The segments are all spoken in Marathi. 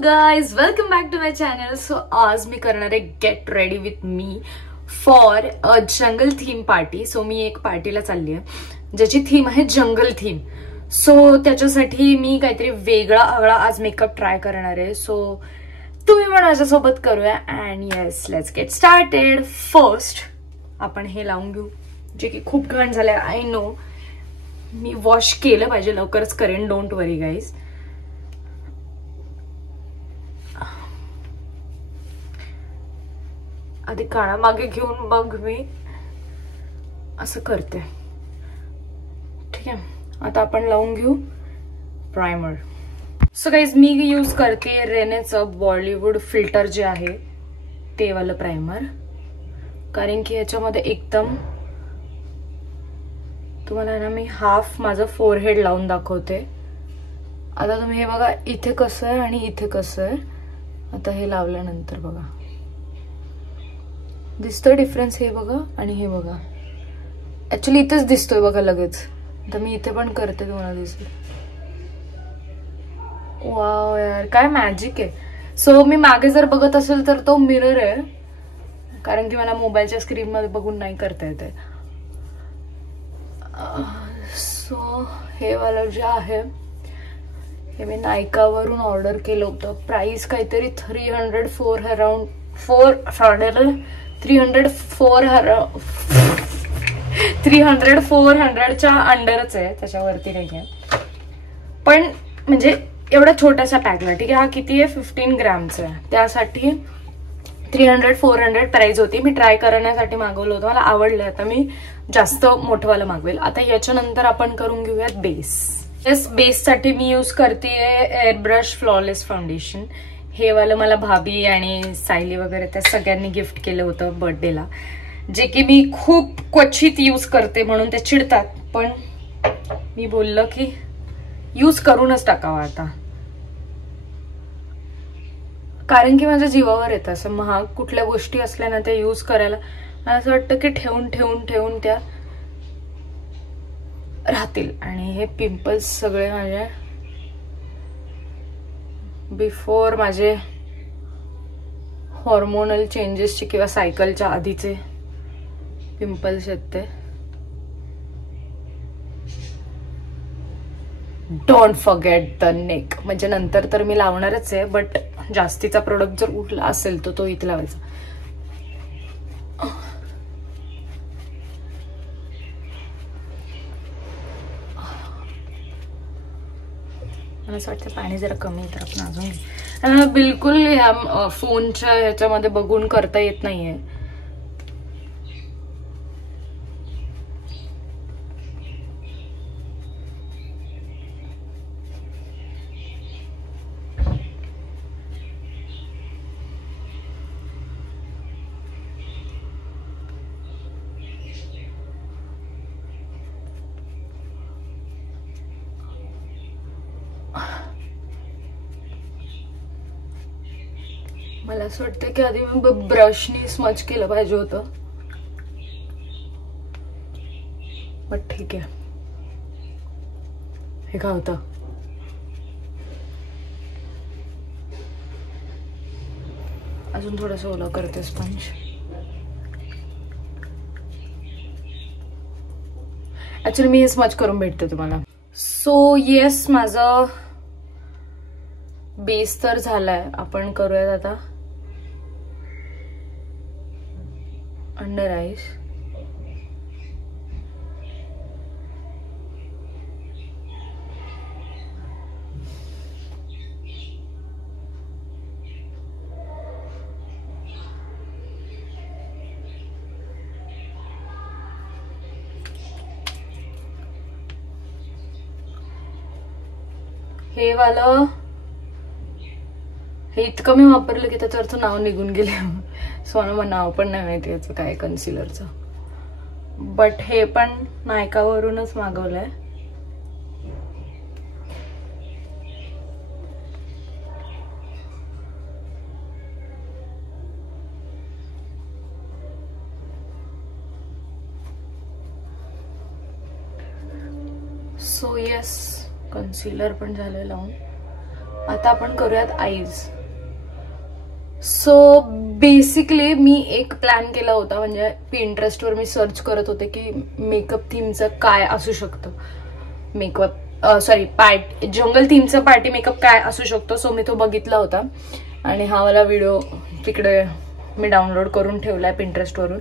Guys, welcome back to my channel. So आज मी करणार आहे get ready with me for a jungle theme party. So मी एक पार्टीला चालली आहे ज्याची थीम आहे जंगल थीम. सो त्याच्यासाठी मी काहीतरी वेगळा आगळा आज मेकअप ट्राय करणार आहे. सो तुम्ही पण माझ्यासोबत करूया. And yes, let's get started. First आपण हे लावून घेऊ जे की खूप घाण झालंय. आय नो, मी वॉश केलं पाहिजे, लवकरच करेन, डोंट वरी गाईज. आधी काळा मागे घेऊन मग मी असं करते. ठीक आहे, आता आपण लावून घेऊ प्रायमर. सो गाईज, मी यूज करते रेनेचं बॉलिवूड फिल्टर जे आहे ते वालं प्रायमर, कारण की याच्यामध्ये एकदम तुम्हाला ना मी हाफ माझं फोरहेड लावून दाखवते. आता तुम्ही हे बघा, इथे कसं आहे आणि इथे कसं आहे. आता हे लावल्यानंतर बघा दिसतोय डिफरन्स. हे बघा आणि हे बघा, ऍक्च्युली इथेच दिसतोय बघा लगेच. आता मी इथे पण करते, तुम्हाला दिसेल. वाव यार, काय मॅजिक आहे. सो मी मागे जर बघत असेल तर तो मिरर आहे, कारण की मला मोबाईलच्या स्क्रीन मध्ये बघून नाही करता येते. सो हे वाला जे आहे हे मी नायकावरून ऑर्डर केलं होतं. प्राइस काहीतरी 300-400च्या अंडरच आहे, त्याच्यावरती नाही आहे. पण म्हणजे एवढ्या छोट्याशा पॅकला, ठीक आहे. हा किती आहे, 15 ग्रॅमचा आहे. त्यासाठी 300-400 प्राइस होती. मी ट्राय करण्यासाठी मागवलं होतं, मला आवडलं. आता मी जास्त मोठंवालं मागवेल. आता याच्यानंतर आपण करून घेऊयात बेस. बेससाठी मी यूज करते एअरब्रश फ्लॉलेस फाउंडेशन. हे वालं मला भाभी आणि सायली वगैरे त्या सगळ्यांनी गिफ्ट केलं होतं बर्थडेला, जे की मी खूप क्वचित यूज करते म्हणून ते चिडतात. पण मी बोललं की यूज करूनच टाकावं आता, कारण की माझ्या जीवावर येतं असं महाग कुठल्या गोष्टी असल्या ना त्या यूज करायला. असं वाटतं की ठेवून ठेवून ठेवून त्या राहतील. आणि हे पिंपल्स सगळे माझे बिफोर माझे हॉर्मोनल चेंजेसचे किंवा सायकलच्या आधीचे पिंपल्स आहेत ते. Don't forget the neck. म्हणजे नंतर तर मी लावणारच आहे, बट जास्तीचा प्रोडक्ट जर उरला असेल तर तो इथे लावायचा. मला असं वाटतं पाणी जरा कमी, तर आपण अजून बिलकुल ह्या फोनच्या ह्याच्यामध्ये बघून करता येत नाहीये. मला असं वाटतं की आधी मी ब्रशनी स्मच केलं पाहिजे होतं, बट ठीक आहे. हे काय होतं, अजून थोडंसं ओला करते स्पंज. ऍक्च्युली मी हे स्मच करून भेटते तुम्हाला. सो येस, माझा बेस तर झालाय. आपण करूयात आता अंडर आईज. हे वालं हे इतकं मी वापरलं की त्याच्यावरचं नाव निघून गेले. सो मला नाव पण नाही माहिती याचं काय कन्सिलरचं, बट हे पण नायकावरूनच मागवलंय. सो येस, कन्सिलर पण झालं लावून. आता आपण करूयात आईज. सो बेसिकली मी एक प्लॅन केला होता, म्हणजे पिंटरेस्टवर मी सर्च करत होते की मेकअप थीमचं काय असू शकतं, जंगल थीमचं पार्टी मेकअप काय असू शकतो. सो मी तो बघितला होता आणि हा वाला व्हिडिओ तिकडे मी डाउनलोड करून ठेवलाय पिंटरेस्टवरून.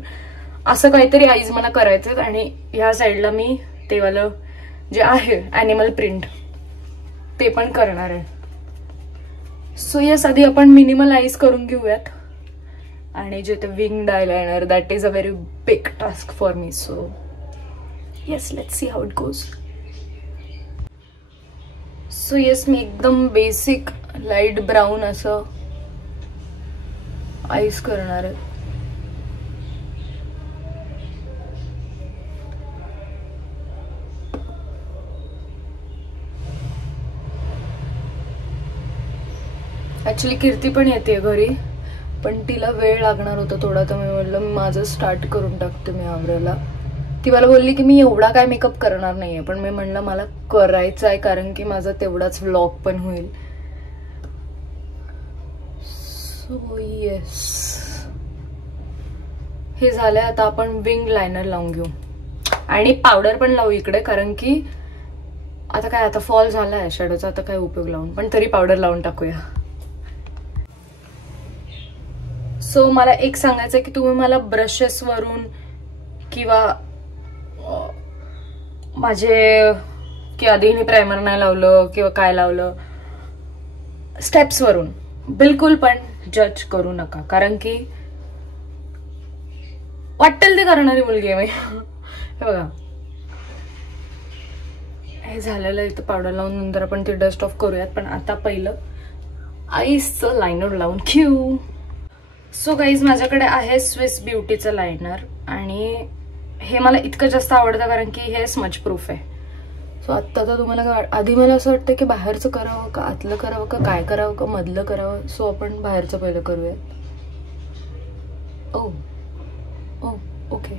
असं काहीतरी आईज मला करायचं आणि ह्या साईडला मी ते वालं जे आहे ॲनिमल प्रिंट ते पण करणार आहे. सो यस, आधी आपण मिनिमल आईज करून घेऊयात आणि जे ते winged eyeliner, that is a very big task for me. So yes, let's see how it goes. So yes, मी एकदम बेसिक लाईट ब्राऊन असं आईज करणार आहे. ऍक्च्युली कीर्ती पण येते घरी, पण तिला वेळ लागणार होता थोडा, तर मी म्हटलं माझं स्टार्ट करून टाकते मी आवरायला. ती मला बोलली की मी एवढा काय मेकअप करणार नाहीये, पण मी म्हणलं मला करायचं आहे कारण की माझा तेवढाच व्लॉग पण होईल. सो येस, हे झालंय. आता आपण विंग लायनर लावून घेऊ आणि पावडर पण लावू इकडे, कारण की आता काय, आता फॉल झालाय शॅडोचा, आता काय उपयोग लावून, पण तरी पावडर लावून टाकूया. सो मला एक सांगायचं की तुम्ही मला ब्रशेस वरून किंवा माझे की आधीने प्रायमर नाही लावलं किंवा काय लावलं स्टेप्स वरून बिलकुल पण जज करू नका, कारण की वाटेल ते करणारी मुलगी आहे मी. हे बघा, हे झालेलं इथं पावडर लावून नंतर आपण ते डस्ट ऑफ करूयात, पण आता पहिलं आईसचं लायनर लावून घेऊ. सो गाईज, माझ्याकडे आहे स्विस ब्युटीचं लायनर आणि हे मला इतकं जास्त आवडतं कारण की हे स्मच प्रूफ आहे. सो आत्ता तर तुम्हाला आधी मला असं वाटतं की बाहेरचं करावं का आतलं करावं का काय करावं का मधलं करावं. सो आपण बाहेरचं पहिलं करूयात. ओ ओके.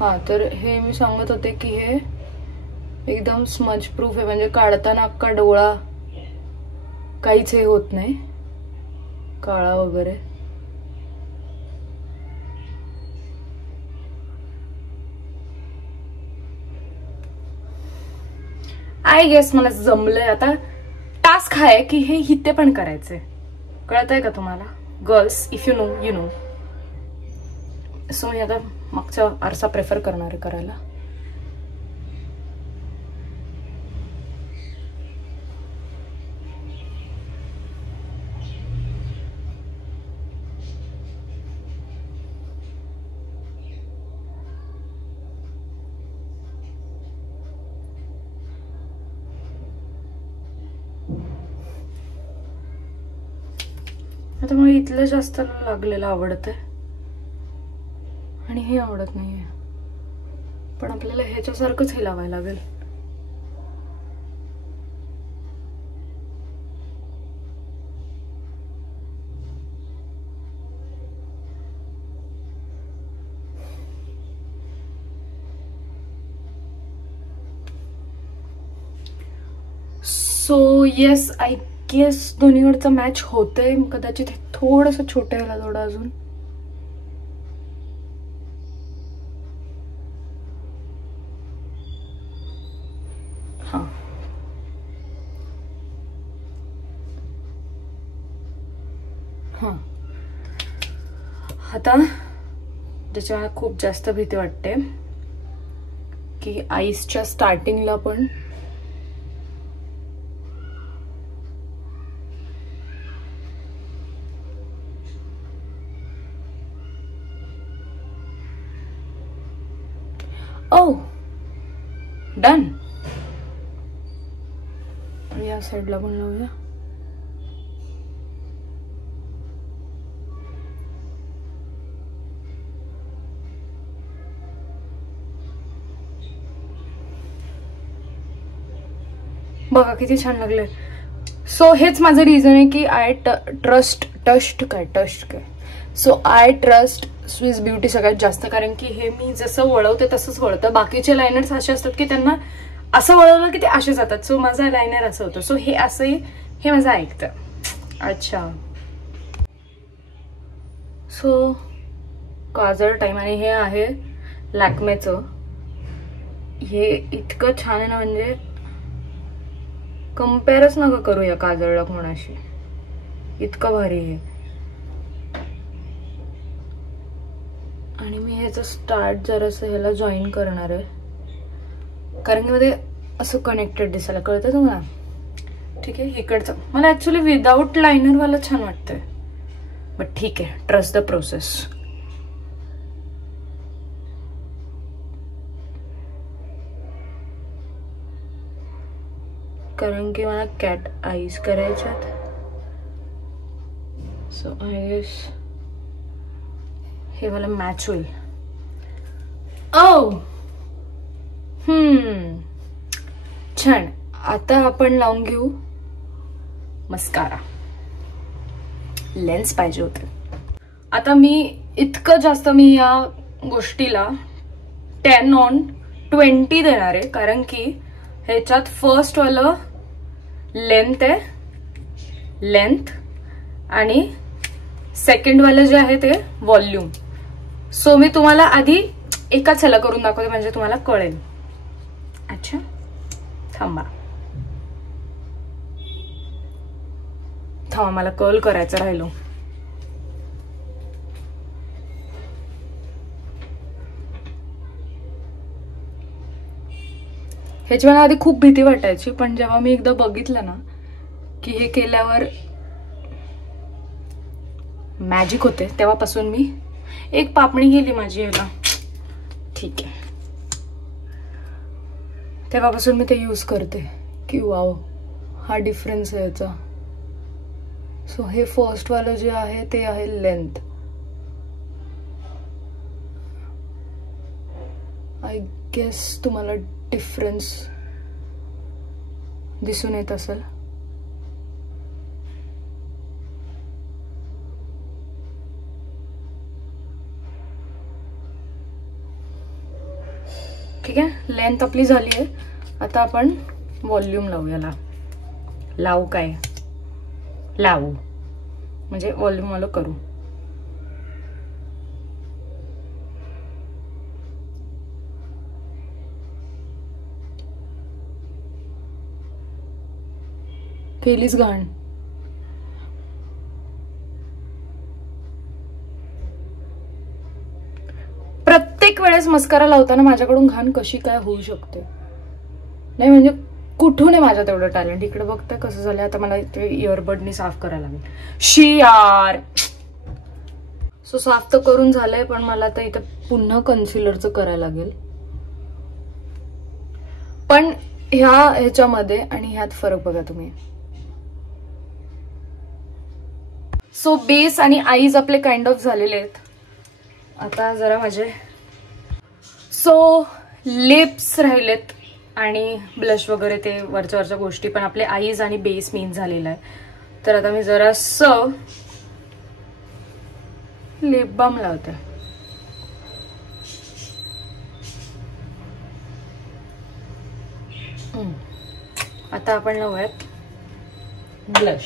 हां, तर हे मी सांगत होते की हे एकदम स्मच प्रूफ आहे, म्हणजे काढताना अख्खा डोळा काहीच हे होत नाही, काळा वगैरे. आय गेस मला जमलंय. आता टास्क आहे की हे हिते पण करायचंय, कळतंय का तुम्हाला girls? If you know you know. So मी आता मागचा आरसा प्रेफर करणार आहे करायला. आता मला इथलं जास्त लागलेलं आवडत आहे आणि हे आवडत नाहीये, पण आपल्याला ह्याच्यासारखंच हे लावायला लागेल. सो येस, आय गेस दोन्हीकडचं मॅच होतंय. कदाचित हे थोडंसं छोटं व्हायला थोडं अजून. हां, हां. आता ज्याच्या मला खूप जास्त भीती वाटते की आईसच्या स्टार्टिंगला पण डन. या साईडला पण लावूया. बघा किती छान लागले. सो हेच माझं रिझन आहे की I trust so I trust Swiss beauty सगळ्यात जास्त, कारण की हे मी जसं वळवते तसंच वळतं. बाकीचे लायनर्स असे असतात की त्यांना असं वळवलं की ते असे जातात. सो माझं लायनर असं होतं. सो हे असंही हे माझं ऐकतं. अच्छा, सो काजळ टाइम. आणि हे आहे लॅक्मेचं. हे इतकं छान आहे ना, म्हणजे कम्पेअरच नका करू या काजळला कोणाशी. इतकं भारी आहे. आणि मी ह्याचं स्टार्ट जरासं ह्याला जॉईन करणार आहे, कारण की मध्ये असं कनेक्टेड दिसायला. कळतं तुम्हाला? ठीक आहे. इकडचं मला ऍक्च्युली विदाउट लायनर वाला छान वाटतंय, बट ठीक आहे, ट्रस्ट द प्रोसेस. कारण की मला कॅट आईज करायच्यात. सो आय गेस हे मला मॅच होईल. ओ छान. आता आपण लावून घेऊ मस्कारा. लेन्स पाहिजे होते. आता मी इतकं जास्त मी या गोष्टीला 10/20 देणार आहे, कारण की ह्याच्यात फर्स्ट वालं लेंथ आहे, लेंथ, आणि सेकंड वालं जे आहे ते व्हॉल्यूम. सो मी तुम्हाला आधी एकाच ह्याला करून दाखवते, म्हणजे तुम्हाला कळेल. अच्छा, थांबा मला कर्ल करायचं राहिलो. ह्याची मला आधी खूप भीती वाटायची, पण जेव्हा मी एकदा बघितलं ना की हे केल्यावर मॅजिक होते, तेव्हापासून मी एक पापणी गेली माझी ह्याला. ठीक आहे, तेव्हापासून मी ते यूज करते की वाव, हा डिफरन्स आहे याचा. सो हे फर्स्ट वालं जे आहे ते आहे लेंथ. आय गेस तुम्हाला डिफरन्स दिसून येत असेल. ठीक आहे, लेंथ आपली झाली आहे. आता आपण व्हॉल्यूम लावू. याला लावू काय, लावू म्हणजे व्हॉल्यूम वाला करू. केलीच घाण. प्रत्येक वेळेस मस्कारा लावताना माझ्याकडून घाण कशी काय होऊ शकते? नाही म्हणजे कुठून आहे माझ्या तेवढं टॅलेंट? इकडे बघते कसं झालं. आता मला ते इयरबडनी साफ करायला लागेल. शी यार. सो साफ तर करून झालंय, पण मला आता इथे पुन्हा कन्सिलरचं करायला लागेल. पण ह्याच्यामध्ये आणि ह्यात फरक बघा तुम्ही. सो बेस आणि आईज आपले काइंड ऑफ झालेले आहेत. आता जरा माझे लिप्स राहिलेत आणि ब्लश वगैरे ते वरच्या गोष्टी, पण आपले आईज आणि बेस मेन झालेला आहे. तर आता मी जरासं लिप बाम लावते. आता आपण लावूयात ब्लश.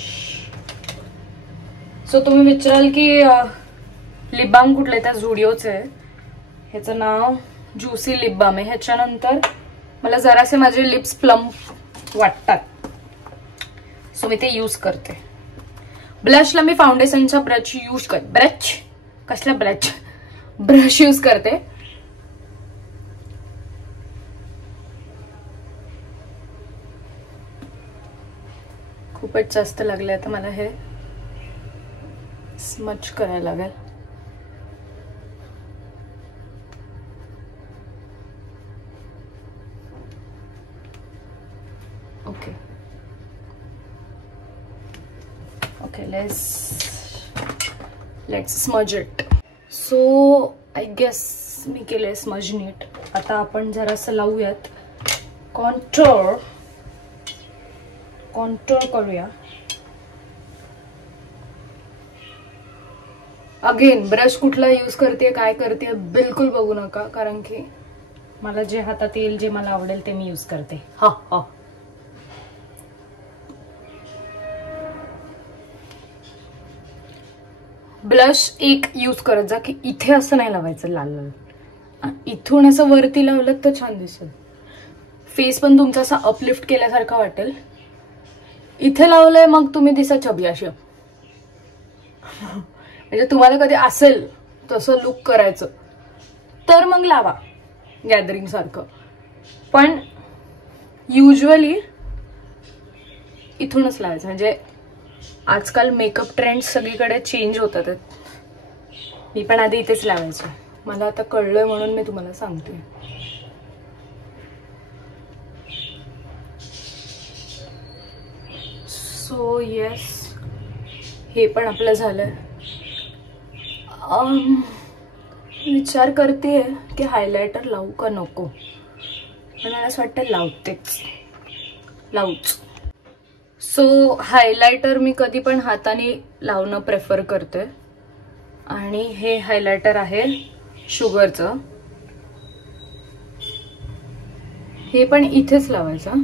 सो तुम्ही विचाराल की लिप बाम कुठलं आहे? त्या झुडिओचं आहे. ह्याचं नाव ज्युसी लिप बाम आहे. ह्याच्यानंतर मला जरासे माझे लिप्स प्लम्प वाटतात, सो मी ते यूज करते. ब्लशला मी फाउंडेशनचा ब्रश यूज करते. ब्रश यूज करते. खूपच जास्त लागले. आता मला हे स्मच करायला लागेल. Okay let's smudge it. So I guess मी केलंय स्मज नीट. आता आपण जरासं लावूयात कॉन्टोर करूया. अगेन ब्रश कुठला यूज करते, काय करते बिलकुल बघू नका, कारण की मला जे हातात येईल, जे मला आवडेल ते मी यूज करते. हा हा. ब्लश एक यूज करत जा की इथे असं नाही लावायचं लाल लाल, इथून असं वरती लावलं तर छान दिसेल. फेस पण तुमचा असा अपलिफ्ट केल्यासारखा वाटेल. इथे लावलंय मग तुम्ही दिसा छबी अशी. म्हणजे तुम्हाला कधी असेल तसं लुक करायचं तर मग लावा गॅदरिंग सारखं, पण युजली इथूनच लावायचं. म्हणजे आजकाल मेकअप ट्रेंड सगळीकडे चेंज होतात. मी पण आधी इथेच लावायचे, मला आता कळलंय म्हणून मी तुम्हाला सांगते. सो येस, हे पण आपलं झालंय. विचार करते की हायलायटर लावू का नको, पण मला असं वाटतं लावूच. सो हायलायटर मी कधी पण हाताने लावणं प्रेफर करते. आणि हे हायलायटर आहे शुगरचं. हे पण इथेच लावायचं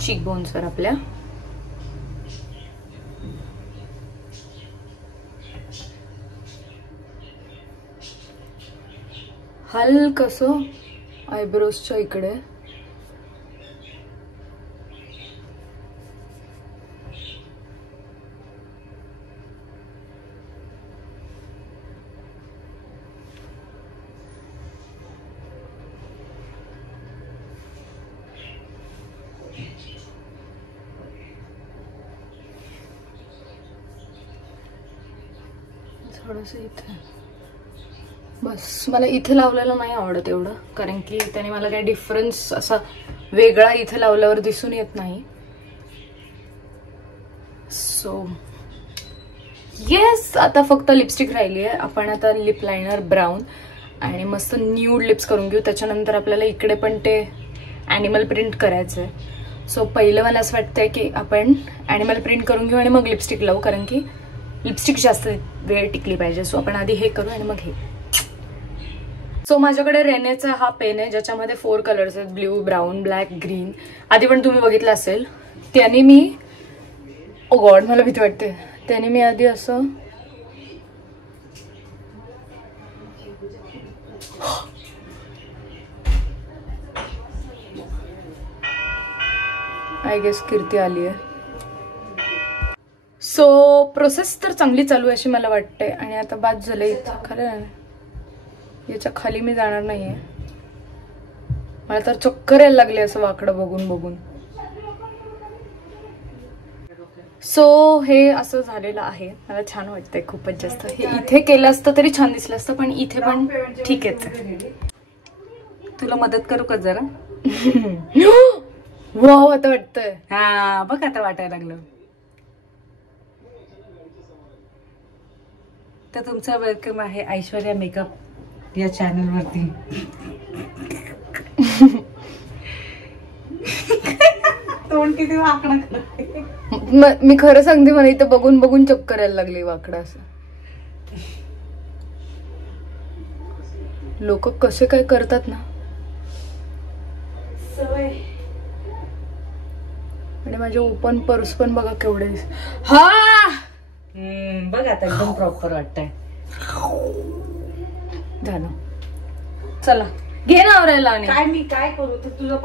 चीक बोन्सवर आपल्या. हलकसं आयब्रोजच्या इकडे. थोडंसं इथे बस. मला इथे लावलेलं नाही आवडत एवढं, कारण की त्याने मला काही डिफरन्स असा वेगळा इथे लावल्यावर दिसून येत नाही. सो येस, आता फक्त लिपस्टिक राहिली आहे. आपण आता लिप लायनर ब्राऊन आणि मस्त न्यूड लिप्स करून घेऊ. त्याच्यानंतर आपल्याला इकडे पण ते ॲनिमल प्रिंट करायचं आहे. सो पहिलं मला असं वाटतंय की आपण ॲनिमल प्रिंट करून घेऊ आणि मग लिपस्टिक लावू, कारण की लिपस्टिक जास्त वेळ टिकली पाहिजे. सो आपण आधी हे करू आणि मग हे. सो माझ्याकडे रेनेचा हा पेन आहे ज्याच्यामध्ये 4 कलर्स आहेत, ब्ल्यू, ब्राऊन, ब्लॅक, ग्रीन. आधी पण तुम्ही बघितलं असेल. त्याने मी, ओ गॉड मला भीती वाटते, त्याने मी आधी असं आय गेस कीर्ती आली आहे. सो प्रोसेस तर चांगली चालू आहे अशी मला वाटते. आणि आता बाद झालं इथं खरं, याच्या खाली मी जाणार नाहीये. मला तर चक्कर यायला लागले असं वाकडं बघून बघून. सो हे असं झालेलं आहे. मला छान वाटतंय खूपच जास्त. हे इथे केलं असतं तरी छान दिसलं असतं, पण इथे पण ठीक आहे. तुला मदत करू का जरा? वाव, आता वाटतंय. हा बघ, आता वाटायला लागलं. तर तुमचा वेलकम आहे ऐश्वर्या मेकअप या चॅनल वरती. तोंड किती वाकडं करते. मी खरं सांगते, मला इथं बघून बघून चक्कर यायला लागली वाकडं असं. लोक कसे काय करतात ना, सवय. आणि माझे ओपन पर्स पण बघा केवढे. हा बघ आता एकदम प्रॉपर वाटतंय. झालं. चला घे ना आवरायला. आणि काय मी काय करू तर तुझं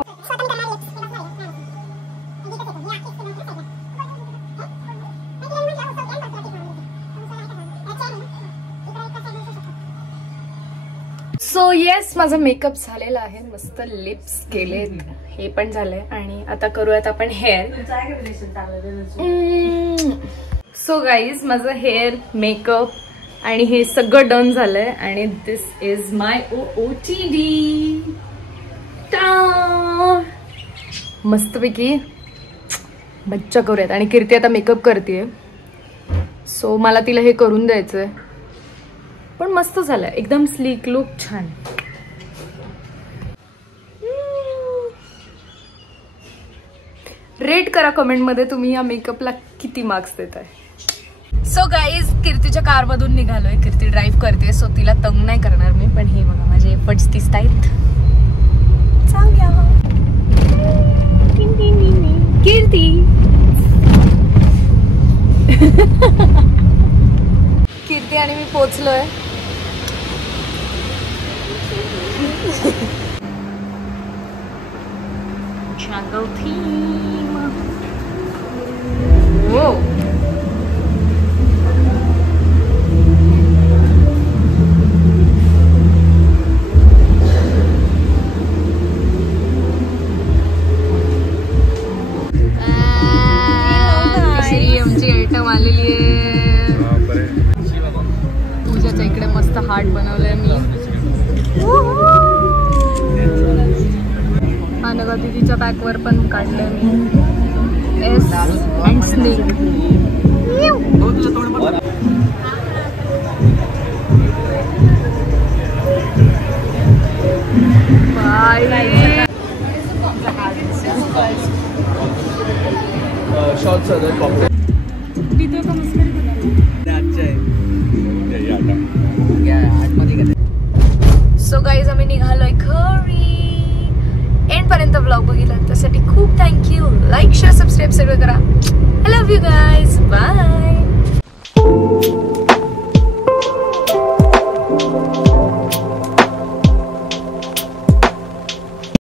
सो येस, माझा मेकअप झालेला आहे. मस्त लिप्स केलेत, हे पण झालंय. आणि आता करूयात आपण हेअर. सो गाईज, माझं हेअर, मेकअप आणि हे सगळं डन झालंय. आणि दिस इज माय OOTD. मस्तपैकी मज्जा करूयात. आणि कीर्ती आता मेकअप करतेय, सो मला तिला हे करून द्यायचंय. पण मस्त झालंय, एकदम स्लीक लुक, छान. रेट करा कमेंट मध्ये तुम्ही या मेकअपला किती मार्क्स देताय. सो गाईज कीर्तीच्या कार मधून निघालोय. कीर्ती ड्राईव्ह करते सो तिला तंग नाही करणार मी. पण हे बघा माझे एफर्ट्स दिसत आहेत. कीर्ती कीर्ती आणि मी पोचलोय. Jungle theme. Whoa. आमची आयटम आलेली आहे. पूजाच्या इकडे मस्त हार्ट बनवलंय मी. अनघा दीदीच्या बॅकवर पण काढलंय मी. S and snake. So guys आम्ही निघालोय घरी. एंड पर्यंत ब्लॉग बघितला त्यासाठी खूप थँक्यू. लाईक शेअर सबस्क्राईब सगळं करा. I love you guys. Bye.